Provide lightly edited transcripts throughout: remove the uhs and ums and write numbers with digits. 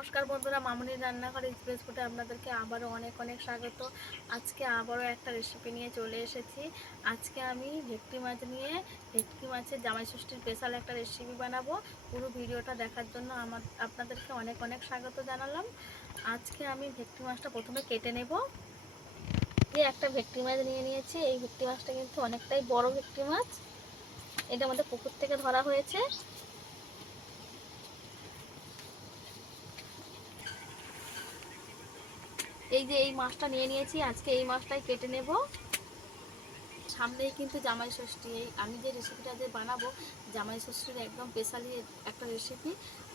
নমস্কার বন্ধুরা, মামুনির রান্নাঘর এক্সপ্রেস ফুডে আপনাদেরকে আবারও অনেক অনেক স্বাগত। আজকে আবারও একটা রেসিপি নিয়ে চলে এসেছি। আজকে আমি ভেটকি মাছ নিয়ে ভেটকি মাছের জামাই ষষ্ঠীর স্পেশাল একটা রেসিপি বানাবো। পুরো ভিডিওটা দেখার জন্য আপনাদেরকে অনেক অনেক স্বাগত জানালাম। আজকে আমি ভেটকি মাছটা প্রথমে কেটে নেব। এই একটা ভেটকি মাছ নিয়ে নিয়েছি। এই ভেটকি মাছটা কিন্তু অনেকটাই বড় ভেটকি মাছ। এটা আমাদের পুকুর থেকে ধরা হয়েছে। এই যে এই মাছটা নিয়ে নিয়েছি, আজকে এই মাছটাই কেটে নেব। সামনেই কিন্তু জামাই ষষ্ঠী। আমি যে রেসিপিটা যে বানাবো জামাই ষষ্ঠীর একদম স্পেশালি একটা রেসিপি।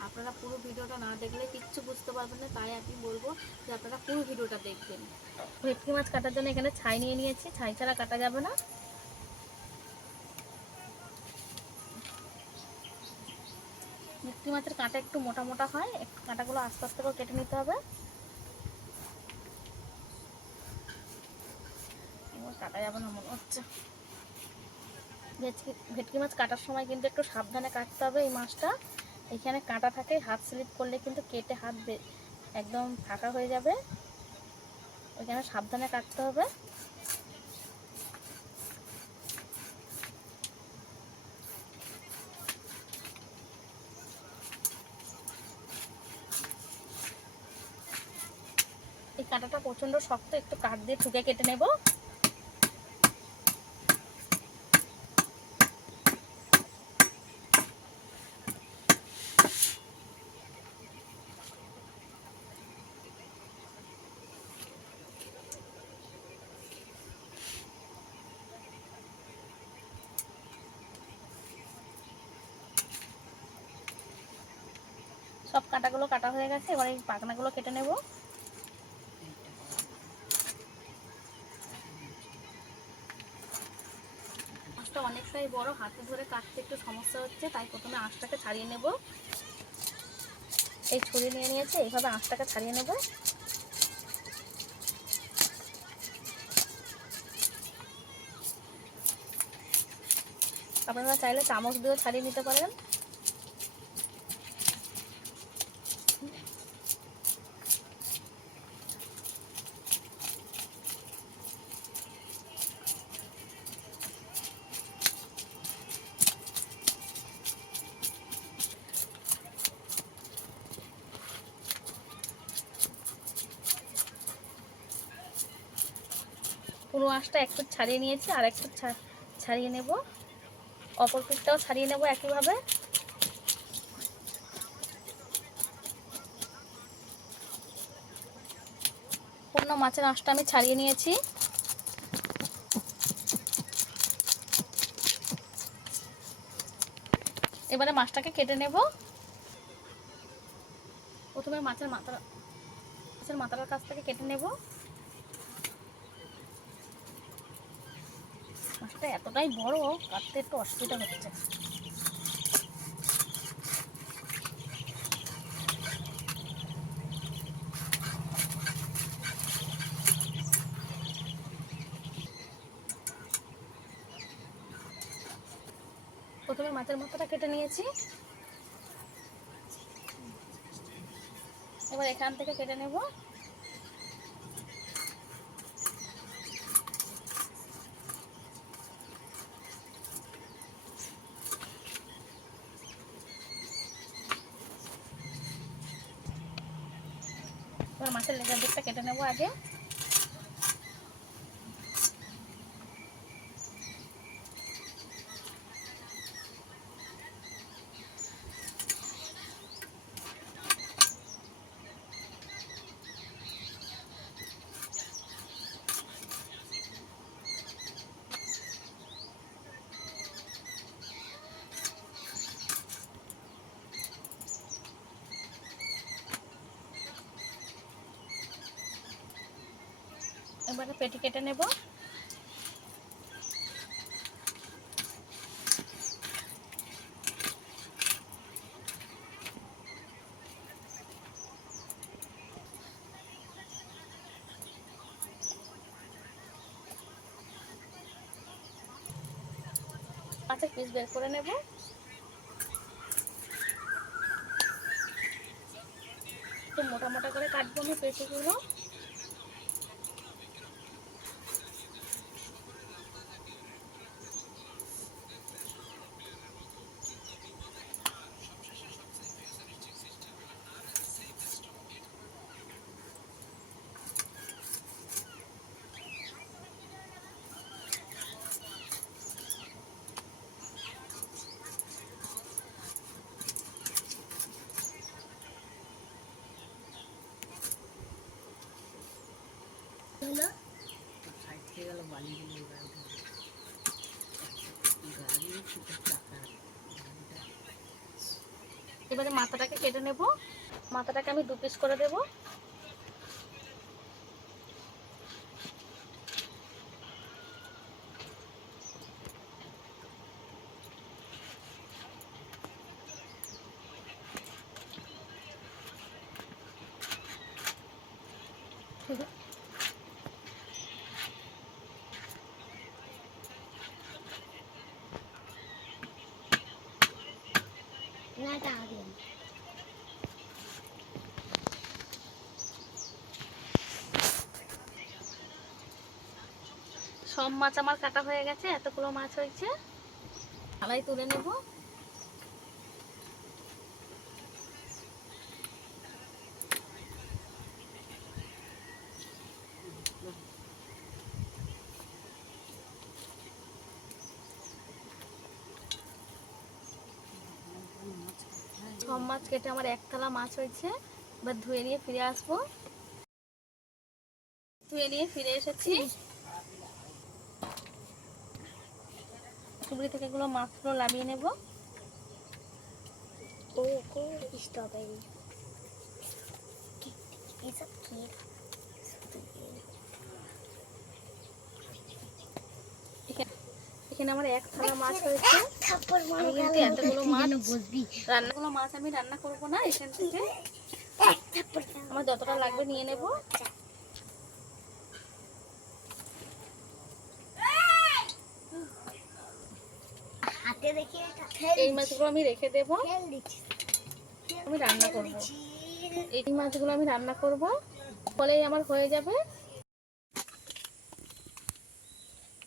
আপনারা পুরো ভিডিওটা না দেখলে কিচ্ছু বুঝতে পারবেন না, তাই আমি বলবো যে আপনারা পুরো ভিডিওটা দেখবেন। ভেটকি মাছ কাটার জন্য এখানে ছাই নিয়ে নিয়েছি, ছাই ছাড়া কাটা যাবে না। ভেটকি মাছের কাঁটা একটু মোটা মোটা হয়, একটু কাঁটাগুলো আস্তে আস্তে করে কেটে নিতে হবে। কাটা যাবে না মনে হচ্ছে। ভেটকি মাছ কাটার সময় কিন্তু একটু সাবধানে কাটতে হবে। এই মাছটা এখানে কাঁটা থাকে, হাত স্লিপ করলে কিন্তু কেটে হাত একদম ফাঁকা হয়ে যাবে। ওইখানে সাবধানে কাটতে হবে। এই কাঁটাটা প্রচণ্ড শক্ত, একটু কাঠ দিয়ে ঠুকে কেটে নেব। সব কাঁটাগুলো কাটা হয়ে গেছে, এবার এই পাখনাগুলো কেটে নেব। মাছটা অনেকটাই বড়, হাতে ধরে কাটতে একটু সমস্যা হচ্ছে, তাই প্রথমে আঁশটাকে ছাড়িয়ে নেব। এই ছুরি নিয়ে নিয়েছে, এইভাবে আঁশটাকে ছাড়িয়ে নেব। আপনারা চাইলে চামচ দিয়েও ছাড়িয়ে নিতে পারেন। পুরো আঁশটা এক পিঠ ছাড়িয়ে নিয়েছি, আর এক পিঠ ছাড়িয়ে নেব। অপর পিঠটাও ছাড়িয়ে নেব একইভাবে। পূর্ণ মাছের আঁশটা আমি ছাড়িয়ে নিয়েছি। এবারে মাছটাকে কেটে নেব। প্রথমে মাছের মাথাটার কাছ থেকে কেটে নেব। মাছটা এতটাই বড়, কাটতে একটু অসুবিধা হচ্ছে। প্রথমে মাছের মাথাটা কেটে নিয়েছি, এবার এখান থেকে কেটে নেব। এবার মাছের লেজের দিকটা কেটে নেব আগে। এবারে পেটি কেটে নেব। মাছের পিস বের করে নেব। একটু মোটা মোটা করে কাটবো আমি পেঁপেগুলো। এবারে মাথাটাকে কেটে নেব। মাথাটাকে আমি 2 পিস করে দেব। সব মাছ আমার কাটা হয়ে গেছে, এতগুলো মাছ হয়েছে। থালায় তুলে নেব। সব মাছ কেটে আমার এক থালা মাছ হয়েছে। এবার ধুয়ে নিয়ে ফিরে আসবো। ধুয়ে নিয়ে ফিরে এসেছি। চুবড়ি থেকে এগুলো মাছগুলো নামিয়ে নেব। এখানে আমার এক থালা মাছ হয়েছে। আমি কিন্তু এতগুলো মাছ আমি রান্না করবো না। এখান থেকে আমার যতটা লাগবে নিয়ে নেব। এই মাছগুলো আমি রেখে দেব। আমি রান্না করব। এই মাছগুলো আমি রান্না করব, ফলেই আমার হয়ে যাবে।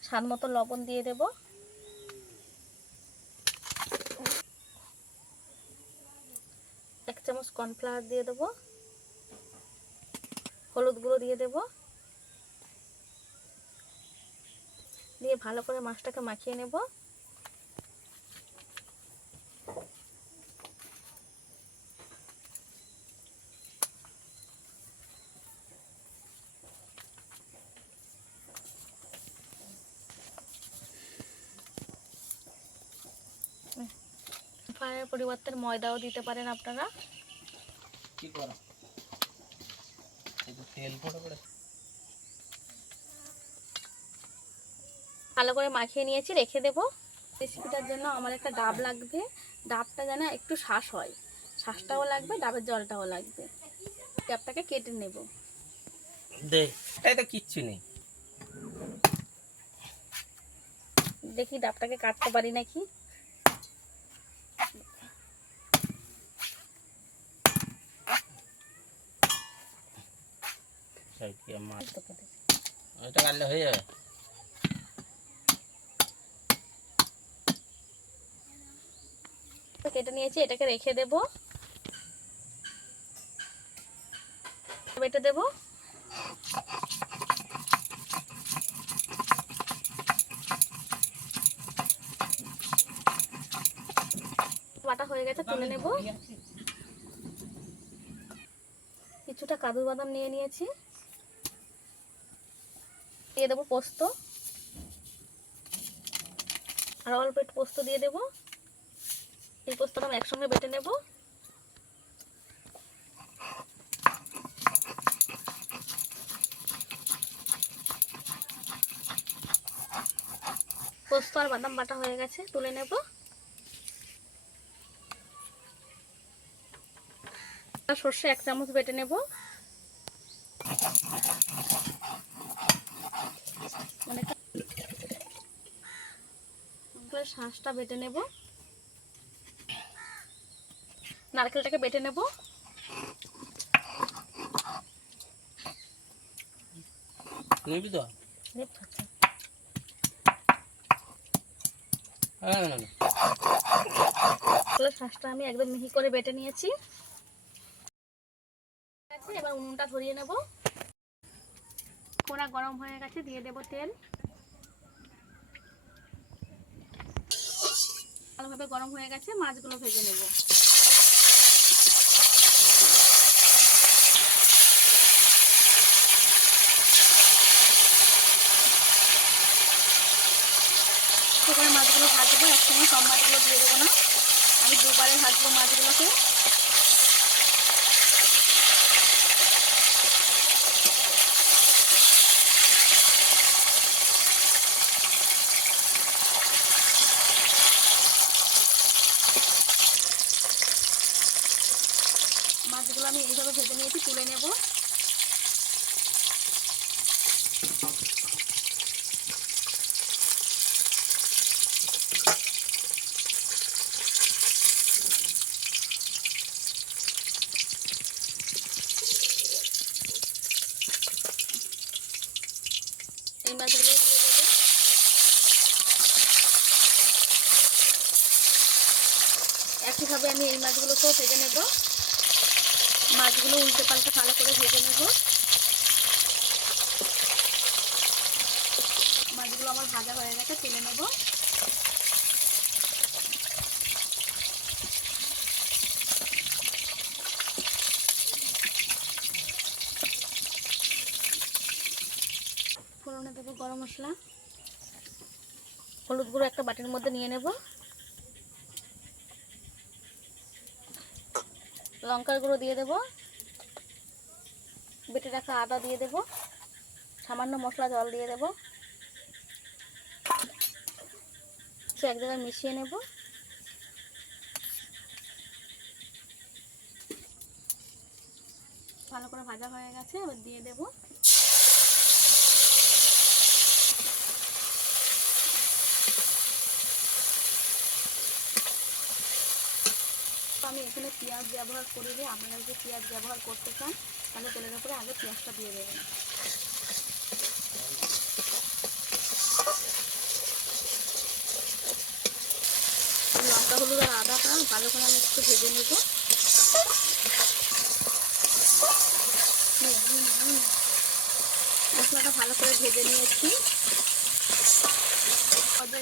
স্বাদ মতো লবণ দিয়ে দেব। এক চামচ কর্নফ্লাওয়ার দিয়ে দেব। হলুদ গুঁড়ো দিয়ে দেব। দিয়ে ভালো করে মাছটাকে মাখিয়ে নেব। কর্নফ্লাওয়ারের পরিবর্তে ময়দাও দিতে পারেন আপনারা। ভালো করে মাখিয়ে নিয়েছি, রেখে দেব। রেসিপিটার জন্য আমার একটা ডাব লাগবে। ডাবটা যেন একটু শ্বাস হয়, শ্বাসটাও লাগবে, ডাবের জলটাও লাগবে। ডাবটাকে কেটে নেব। কিচ্ছু নেই। দেখি ডাবটাকে কাটতে পারি নাকি। এটা কাটলে হয়ে যাবে। কেটে নিয়েছি, এটাকে রেখে দেব। বেটে দেব। বাটা হয়ে গেছে, তুলে নেব। কিছুটা কাজু বাদাম নিয়ে নিয়েছি, দিয়ে দেবো পোস্ত। আর অল্প একটু পোস্ত দিয়ে দেব। এই পোস্তটা আমি একসঙ্গে বেটে নেব। পোস্ত আর বাদাম বাটা হয়ে গেছে, তুলে নেব। সর্ষে 1 চামচ বেটে নেব। শাঁসটা বেটে নেব। নারকেলটাকে বেটে নেব। নিবি তো? শাঁসটা আমি একদম মিহি করে বেটে নিয়েছি। এবার উনুনটা ধরিয়ে নেব। কড়া গরম হয়ে গেছে, দিয়ে দেব তেল। ভালোভাবে গরম হয়ে গেছে, মাছগুলো ভেজে নেব। সেখানে মাছগুলো ভাজবো, একসঙ্গে সব মাছগুলো দিয়ে দেবো না, আমি দুবারে ভাজবো মাছগুলোকে। মাছগুলো আমি এইভাবে ভেজে নিয়েছি, তুলে নেব। এই মাছগুলো দিয়ে দেবো। একইভাবে আমি এই মাছগুলোকেও ভেজে নেব। মাছগুলো উল্টে পাল্টে ভালো করে ভেজে নেব। মাছগুলো আমার ভাজা হয়ে গেছে, তুলে নেব। ফোড়নে দেবো গরম মশলা, হলুদ গুঁড়ো একটা বাটির মধ্যে নিয়ে নেব, লঙ্কার গুঁড়ো দিয়ে দেব, বেটে রাখা আদা দিয়ে দেব, সামান্য মশলা জল দিয়ে দেব, এক জায়গায় মিশিয়ে নেব। ভালো করে ভাজা হয়ে গেছে, এবার দিয়ে দেব। আমি এখানে পেঁয়াজ ব্যবহার করিনি, আপনারা যদি পেঁয়াজ ব্যবহার করতে চান তাহলে তেলের উপরে আগে পেঁয়াজটা দিয়ে দেবেন। লঙ্কা হলুদ আর আদাটা ভালো করে আমি একটু ভেজে নেব। মশলাটা ভালো করে ভেজে নিয়েছি,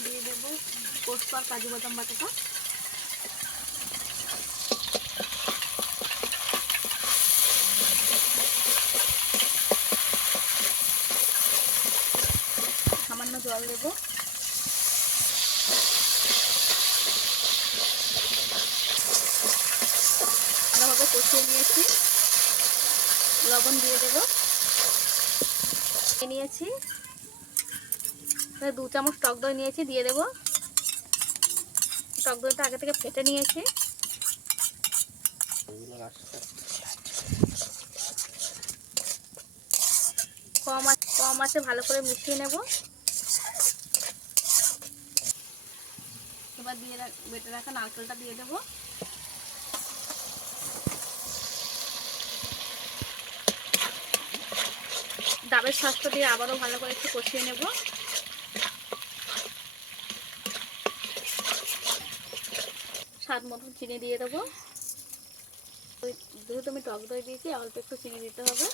দিয়ে দেবো পোস্ত আর কাজু বাদাম বাটাটা। সামান্য জল দেব। ভালোভাবে কষিয়ে নিয়েছি, লবণ দিয়ে দেব। নিয়েছি 2 চামচ টক দই নিয়েছি, দিয়ে দেব। টক দইটা আগে থেকে ফেটে নিয়েছি। কম আছে ভালো করে মিশিয়ে নেব। এবার দিয়ে বেটে রাখা নারকেলটা দিয়ে দেব। ডাবের শাঁসটা দিয়ে আবারও ভালো করে একটু কষিয়ে নেব। স্বাদ মতন চিনি দিয়ে দেবো। যেহেতু আমি টক দই দিয়েছি, অল্প একটু চিনি দিতে হবে।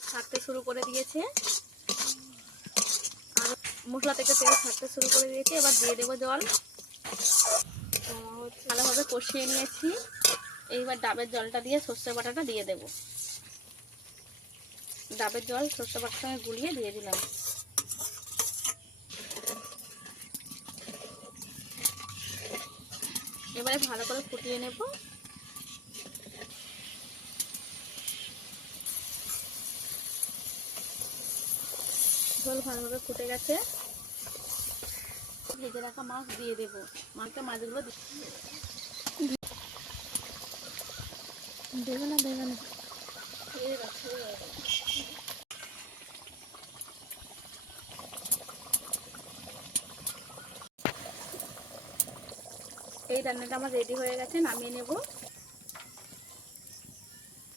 ছাড়তে শুরু করে দিয়েছে, আর মশলা থেকে তেল ছাড়তে শুরু করে দিয়েছে। এবার দিয়ে দেবো জল। ভালোভাবে কষিয়ে নিয়েছি, এইবার ডাবের জলটা দিয়ে সর্ষে বাটাটা দিয়ে দেব। ডাবের জল সর্ষে বাটার সঙ্গে গুলিয়ে দিয়ে দিলাম। এবারে ভালো করে ফুটিয়ে নেব। ঝোল ভালোভাবে ফুটে গেছে, ভেজে রাখা মাছ দিয়ে দেবো। মাছগুলো দেবে না এই রান্নাটা আমার রেডি হয়ে গেছে, নামিয়ে নেব।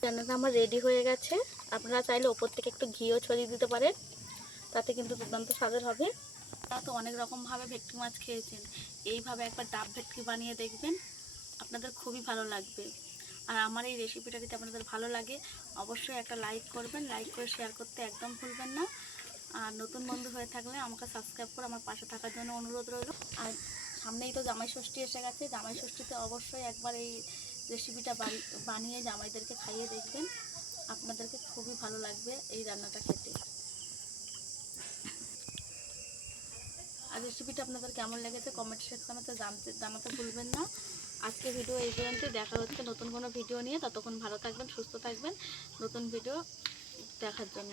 রান্নাটা আমার রেডি হয়ে গেছে। আপনারা চাইলে ওপর থেকে একটু ঘিও ছড়িয়ে দিতে পারেন, তাতে কিন্তু দুর্দান্ত স্বাদের হবে। তা তো অনেক রকমভাবে ভেটকি মাছ খেয়েছেন, এইভাবে একবার ডাব ভেটকি বানিয়ে দেখবেন, আপনাদের খুবই ভালো লাগবে। আর আমার এই রেসিপিটা যদি আপনাদের ভালো লাগে অবশ্যই একটা লাইক করবেন, লাইক করে শেয়ার করতে একদম ভুলবেন না। আর নতুন বন্ধু হয়ে থাকলে আমাকে সাবস্ক্রাইব করে আমার পাশে থাকার জন্য অনুরোধ রইল। আর সামনেই তো জামাই ষষ্ঠী এসে গেছে, জামাই ষষ্ঠীতে অবশ্যই একবার এই রেসিপিটা বানিয়ে জামাইদেরকে খাইয়ে দেখবেন, আপনাদেরকে খুবই ভালো লাগবে এই রান্নাটা খেতে। আর রেসিপিটা আপনাদের কেমন লেগেছে কমেন্ট সেকশনে জানাতে ভুলবেন না। আজকে ভিডিও এই পর্যন্তই, দেখা হচ্ছে নতুন কোনো ভিডিও নিয়ে। ততক্ষণ ভালো থাকবেন, সুস্থ থাকবেন, নতুন ভিডিও দেখার জন্য।